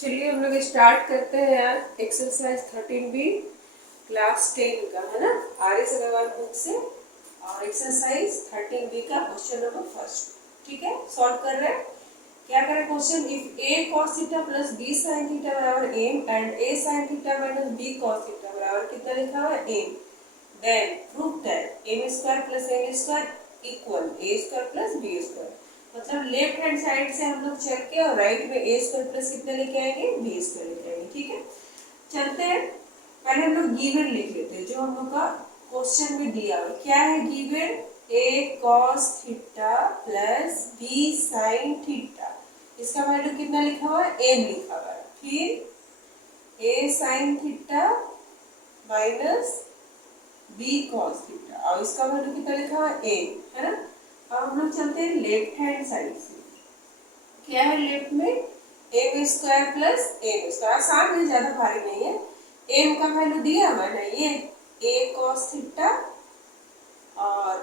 चलिए हम लोग स्टार्ट करते हैं आज एक्सरसाइज 13B क्लास 10 का, है ना, आर एस अग्रवाल बुक से। और एक्सरसाइज 13B का क्वेश्चन नंबर फर्स्ट, ठीक है, सॉल्व कर रहे हैं। क्या करें question, if A cos theta plus B sin theta बराबर M and A sin theta minus B cos theta बराबर कितना लिखा हुआ है M, then prove that M square plus N square equal A square plus B square. मतलब left hand side से हम लोग चल के और राइट में ए स्क्वायर प्लस कितने लेके आएंगे बी स्क्वायर लेके आएंगे, ठीक है। चलते हैं, पहले हम लोग गिवन लिख लेते हैं जो हम लोग का क्वेश्चन में दिया हुआ क्या है। Given a cos theta plus B sin theta, इसका वैल्यू कितना लिखा हुआ है एम लिखा हुआ है। फिर a sin theta minus B cos theta और इसका वैल्यू कितना लिखा हुआ है एम, है ना। अब हम लोग चलते हैं लेफ्ट हैंड साइड से, क्या है लेफ्ट में m square plus m square, आसान है, ज्यादा भारी नहीं है। एम का वैल्यू दिया हुआ है ये ए cos थीटा और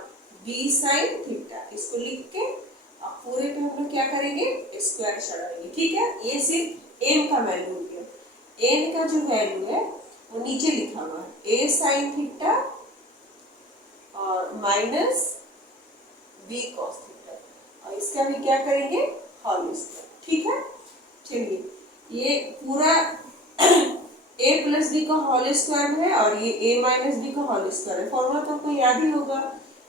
बी sin थीटा, इसको लिख के अब पूरे पे हम लोग क्या करेंगे स्क्वायर चढ़ाएंगे, ठीक है। ये सिर्फ एम का वैल्यू हो गया। एम का जो वैल्यू है वो नीचे लिखा हुआ है ए sin थीटा और माइनस बी cos थीटा और इसका भी क्या करेंगे होल स्क्वायर, ठीक है। चलिए ये पूरा a प्लस बी का होल स्क्वायर है और ये a माइनस बी का होल स्क्वायर है। फॉर्मूला तो आपको याद ही होगा,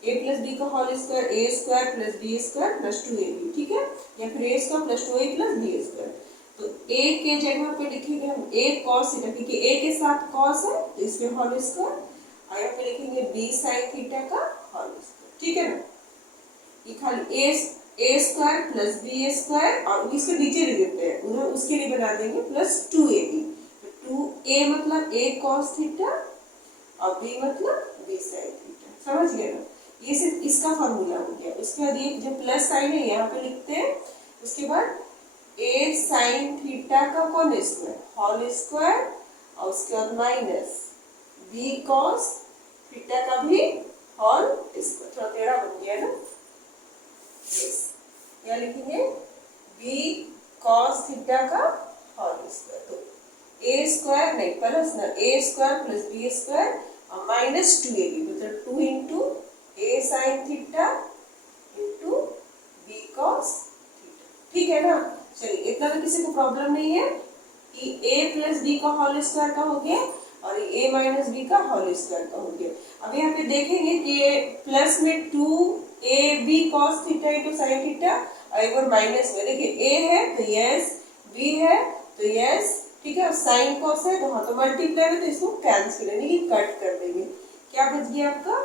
a प्लस बी का whole square A square plus B square plus 2ab, ठीक है, या फिर a square plus 2a plus B square. तो a के जगह पे लिखेंगे हम a cos थीटा, क्योंकि a के साथ cos है तो इसमें होल स्क्वायर, और यहाँ पे लिखेंगे b sin थीटा का होल स्क्वायर, ठीक है ना। ये खाली ए स्क्वायर प्लस बी स्क्वायर और इसके नीचे लिख देते हैं, उधर उसके लिए बना देंगे प्लस 2ab। तो 2a मतलब a cos थीटा और b मतलब b sin थीटा, समझ गए ना। ये सिर्फ इसका फॉर्मूला हो गया। उसके बाद ये जो प्लस साइन है यहाँ पे लिखते हैं, उसके बाद a sin थीटा का कौन स्क्वायर होल स्क्वायर और उसके बाद माइनस b cos थीटा का भी होल स्क्वायर, थोड़ा टेढ़ा बन गया ना। क्या लिखेंगे b cos थीटा का होल स्क्वायर, तो a स्क्वायर नहीं प्लस ना a square plus b square और माइनस 2ab, मतलब 2 into a sin theta into b cos theta, ठीक है ना। चलिए इतना तो किसी को प्रॉब्लम नहीं है कि a प्लस b का होल स्क्वायर का हो गया और a माइनस b का होल स्क्वायर का हो गया। अब यहाँ पे देखेंगे कि प्लस में 2ab cos theta into sin theta और एक बार माइनस में, देखिए a है तो यस, b है तो यस, ठीक है, साइन cos है तो हाँ, तो मल्टीप्लाई में तो इसको कैंसिल यानी कि कट कर देंगे। क्या बच गया आपका,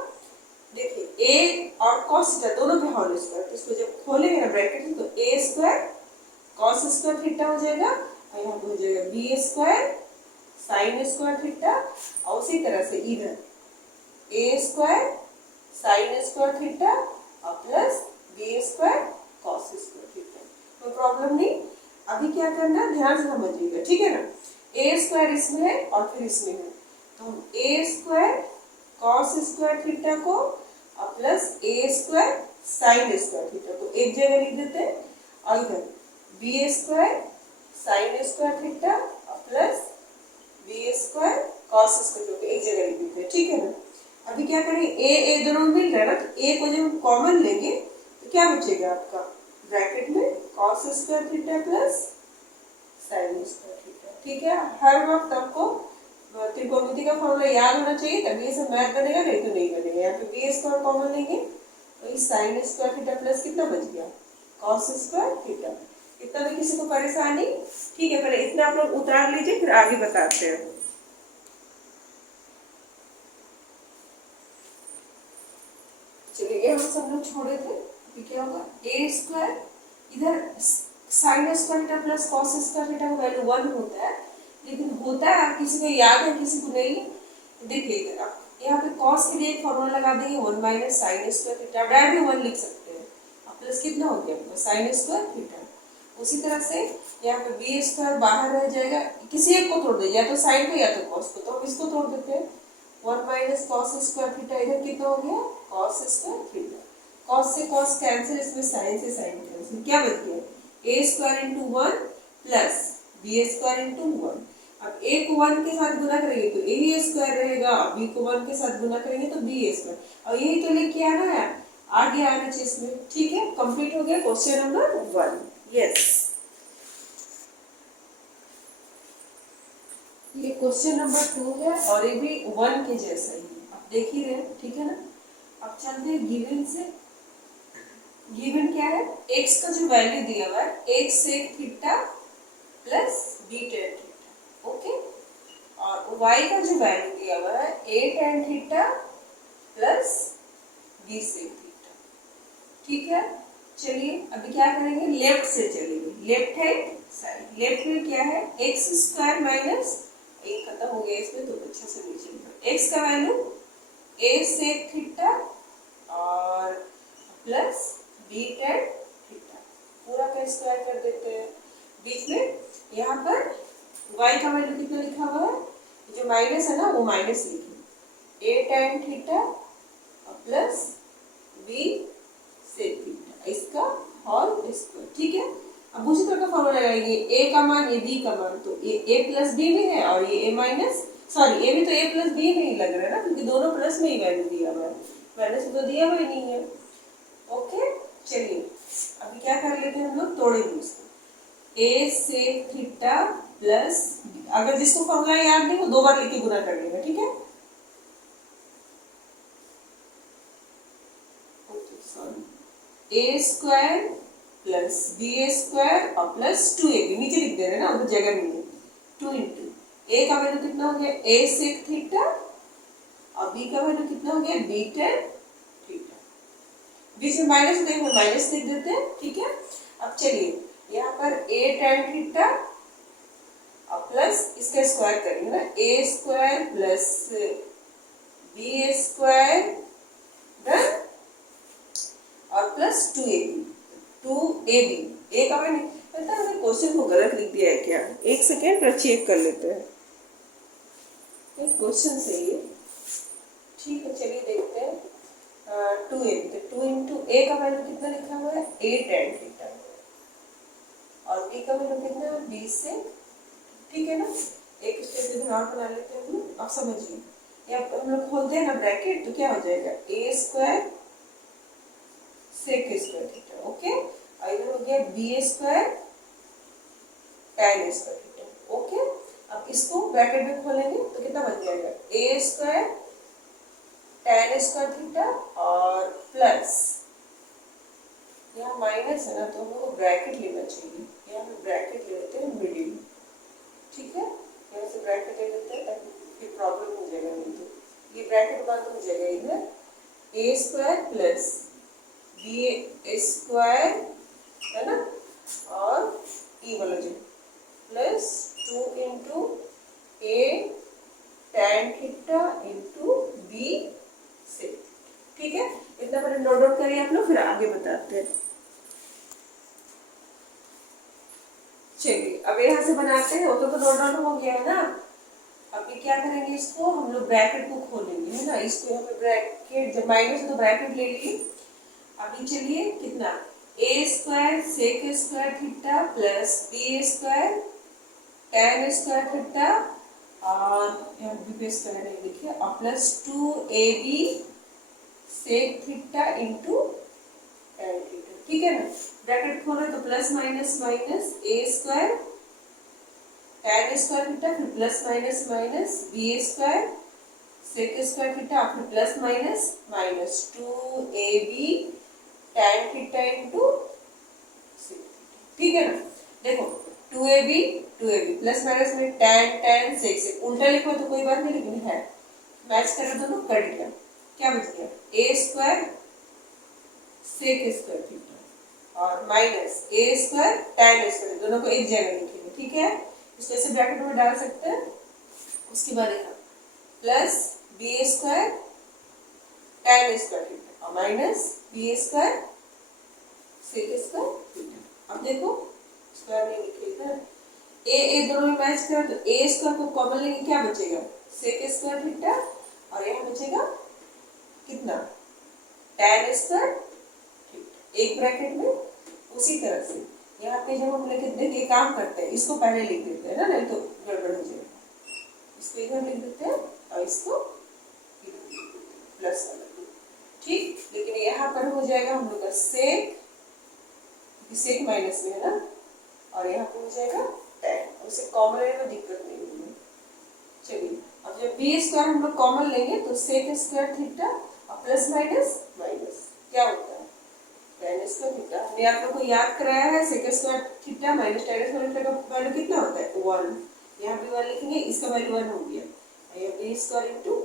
देखिए a और cos थीटा दोनों पे होल स्क्वायर, तो इसको जब खोलेंगे ना ब्रैकेट में तो a square cos square theta हो जाएगा और यहाँ पे हो जाएगा b square sin square theta और उसी तरह से इधर a square sin square theta और plus b square cos square theta. कोई प्रॉब्लम नहीं। अभी क्या करना है ध्यान से समझिएगा, ठीक है ना। a स्क्वायर इसमें है और फिर इसमें है, तो हम a square cos square theta को और plus a square sin square theta को एक जगह लिख देते हैं और इधर b square sin square theta और plus b square cos square theta को एक जगह लिख देते हैं, ठीक है ना। अभी क्या करेंगे a दोनों मिल रहा है ना, तो a को जब हम कॉमन लेंगे तो क्या बचेगा आपका ब्रैकेट में cos square theta plus sin square theta, ठीक है। हर वक्त आपको त्रिकोणमिति का फॉर्मूला याद होना चाहिए तभी ये सब मैथ बनेगा, नहीं तो नहीं बनेगा। यहाँ पे b स्क्वायर कॉमन लेंगे तो इस sin स्क्वायर थीटा प्लस कितना बच गया cos स्क्वायर थीटा। इतना भी किसी को परेशानी, ठीक है, पहले इतना आप लोग उतार लीजिए फिर आगे बताते हैं। चलिए हम सब लोग छोड़े थे, क्या होगा a स्क्वायर इधर sin square theta plus cos square theta का वैल्यू 1 होता है, लेकिन होता है किसी को याद है किसी को नहीं। देखिए इधर आप यहाँ पे cos के लिए एक फॉर्मूला लगा देंगे 1 minus sin square theta, direct 1 लिख सकते हैं और प्लस कितना हो गया आपका sin स्क्वायर थीटा। उसी तरह से यहाँ पे b स्क्वायर बाहर रह जाएगा, किसी एक को तोड़ दीजिए, या तो sin को या तो cos को, तो हम इसको तोड़ देते हैं 1 माइनस cos स्क्वायर थीटा, इधर कितना हो गया cos स्क्वायर थीटा, cos से cos कैंसिल, इसमें sin से sin कैंसिल, क्या बच गया a square into 1 plus B square into 1। अब ए को 1 के साथ गुना करेंगे तो ए स्क्वायर रहेगा, बी को 1 के साथ गुना करेंगे तो बी स्क्वायर, और यही तो लेके आना है, आगे आना चाहिए इसमें। ठीक है, कंप्लीट हो गया क्वेश्चन नंबर 1। यस, ये क्वेश्चन नंबर 2 है और ये भी 1 के जैसा ही है, आप देख ही रहे हैं। ठीक है ना, अब चलते हैं गिवन से। गिवन क्या है, x का जो वैल्यू दिया हुआ है x sec theta plus b tan theta, okay, और y का जो वैल्यू दिया हुआ है a tan theta plus b sec theta. ठीक है, चलिए अभी क्या करेंगे, लेफ्ट से चलेंगे, लेफ्ट हैंड साइड। लेफ्ट में क्या है, एक्स स्क्वायर माइनस, एक खत्म हो गया इसमें तो अच्छा से नीचे लिखो, x का वैल्यू a sec थीटा और प्लस b tan थीटा, पूरा का स्क्वायर कर देते हैं। बीच में यहाँ पर y का वैल्यू कितना लिखा हुआ है, जो माइनस है ना वो माइनस लिखिए, a tan थीटा और प्लस b sec थीटा, इसका होल स्क्वायर। ठीक है, अब उसी तरह का फॉर्मूला लगाएंगे, a का मान ये b का मान, तो a प्लस बी में है और ये a माइनस, सॉरी ये भी तो a प्लस बी में ही लग रहा है ना, क्योंकि दोनों प्लस में ही वैल्यू दिया हुआ है, माइनस तो दिया हुआ ही नहीं है। ओके, चलिए अभी क्या कर लेते हैं हम लोग, तोड़ेंगे उसको, a sec थीटा प्लस, अगर जिसको फॉर्मूला याद नहीं वो 2 बार लेके गुना कर लेगा। ठीक है, a square plus B square और प्लस 2ab, नीचे लिख दे रहे हैं ना, उधर जगह नहीं है, 2 इंटू a का वैल्यू कितना हो गया a sec थीटा और b का वैल्यू कितना हो गया b tan थीटा, बीच में माइनस देखो, माइनस लिख देते हैं। ठीक है, अब चलिए यहाँ पर a tan थीटा और प्लस इसका स्क्वायर करेंगे ना, a square plus b square और प्लस 2ab, a का मैंने पता है क्वेश्चन को गलत लिख दिया है क्या, एक सेकेंड पर चेक कर लेते हैं, क्वेश्चन सही है। ठीक है, चलिए देखते हैं, 2ab, तो 2 इंटू a का वैल्यू कितना लिखा हुआ है a tan थीटा और b का वैल्यू कितना है b sec। ठीक है ना, एक स्टेप इधर और बना लेते हैं हम लोग, आप समझिए, यहाँ पर हम लोग खोलते हैं ना ब्रैकेट, तो क्या हो जाएगा a square sec square theta, okay, और इधर हो गया b square tan square theta. Okay, अब इसको ब्रैकेट में खोलेंगे तो कितना बन जाएगा a square tan square theta और प्लस, यहाँ माइनस है ना तो हम लोग को ब्रैकेट लेना चाहिए, यहाँ पे ब्रैकेट ले लेते हैं मिडिल। ठीक है, यहाँ से ब्रैकेट ले लेते हैं ताकि फिर प्रॉब्लम हो जाएगा, नहीं तो ये ब्रैकेट बंद हो जाएगा, इधर a square plus b square है ना और e वाला जो plus 2 into a tan theta into b sec। ठीक है, इतना पहले नोट डाउन करिए आप लोग, फिर आगे बताते हैं। चलिए अब यहाँ से बनाते हैं, वो तो नोट डाउन हो गया है ना, अभी क्या करेंगे, इसको हम लोग ब्रैकेट को खोलेंगे है ना, इसको यहाँ पे ब्रैकेट, जब माइनस तो ब्रैकेट ले लिए। अभी चलिए कितना, a square sec square theta plus b square tan square theta और यहाँ भी पेस्ट करना नहीं लिखिए, और plus 2ab sec theta into tan theta. ठीक है ना, ब्रैकेट खोलो तो plus minus minus a square tan square theta, फिर plus minus minus b square sec square theta, फिर plus minus minus 2ab tan theta into sec। ठीक है ना, देखो 2ab प्लस माइनस में tan sec से उल्टा लिखो तो कोई बात नहीं, लेकिन है मैच कर दोनों, कट गया, क्या बच गया a square sec square theta और minus a square tan square, दोनों को एक जगह लिखेंगे। ठीक है, इसको ऐसे ब्रैकेट में डाल सकते हैं, उसके बाद यहाँ plus b square tan square theta और minus b square sec square theta. अब देखो स्क्वायर नहीं लिखेगा, a दोनों में मैच करें तो a स्क्वायर को कॉमन लेंगे, क्या बचेगा sec स्क्वायर थीटा और यहाँ बचेगा कितना tan स्क्वायर थीटा, एक ब्रैकेट में। उसी तरह से यहाँ पे जब हम लेके देखिए काम करते हैं, इसको पहले लिख देते हैं ना, नहीं तो गड़बड़ हो जाएगा। इसको इधर लिख देते हैं और इसको प्लस वाला, ठीक। लेकिन यहाँ पर हो जाएगा हम लोग का सेक, सेक माइनस में है ना, और यहाँ पे हो जाएगा tan। उसे कॉमन लेने में दिक्कत नहीं होगी। चलिए अब जब बी स्क्वायर हम लोग कॉमन लेंगे तो सेक स्क्वायर थीटा और प्लस माइनस माइनस क्या होता है tan स्क्वायर थीटा। हमने आप लोग को याद कराया है sec square theta minus tan square theta का वैल्यू कितना होता है 1। यहाँ भी 1 लिखेंगे, इसका वैल्यू 1 हो गया। ये बी स्क्वायर इंटू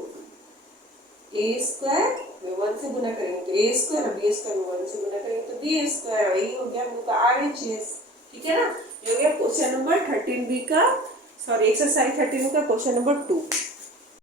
ए स्क्वायर में 1 से गुना करेंगे तो ए स्क्वायर और बी स्क्वायर में 1 से गुना करेंगे तो बी स्क्वायर, और ये हो गया हम लोग का RHS, ठीक है ना। ये हो गया क्वेश्चन नंबर 13B का, सॉरी एक्सरसाइज 13 का क्वेश्चन नंबर 2।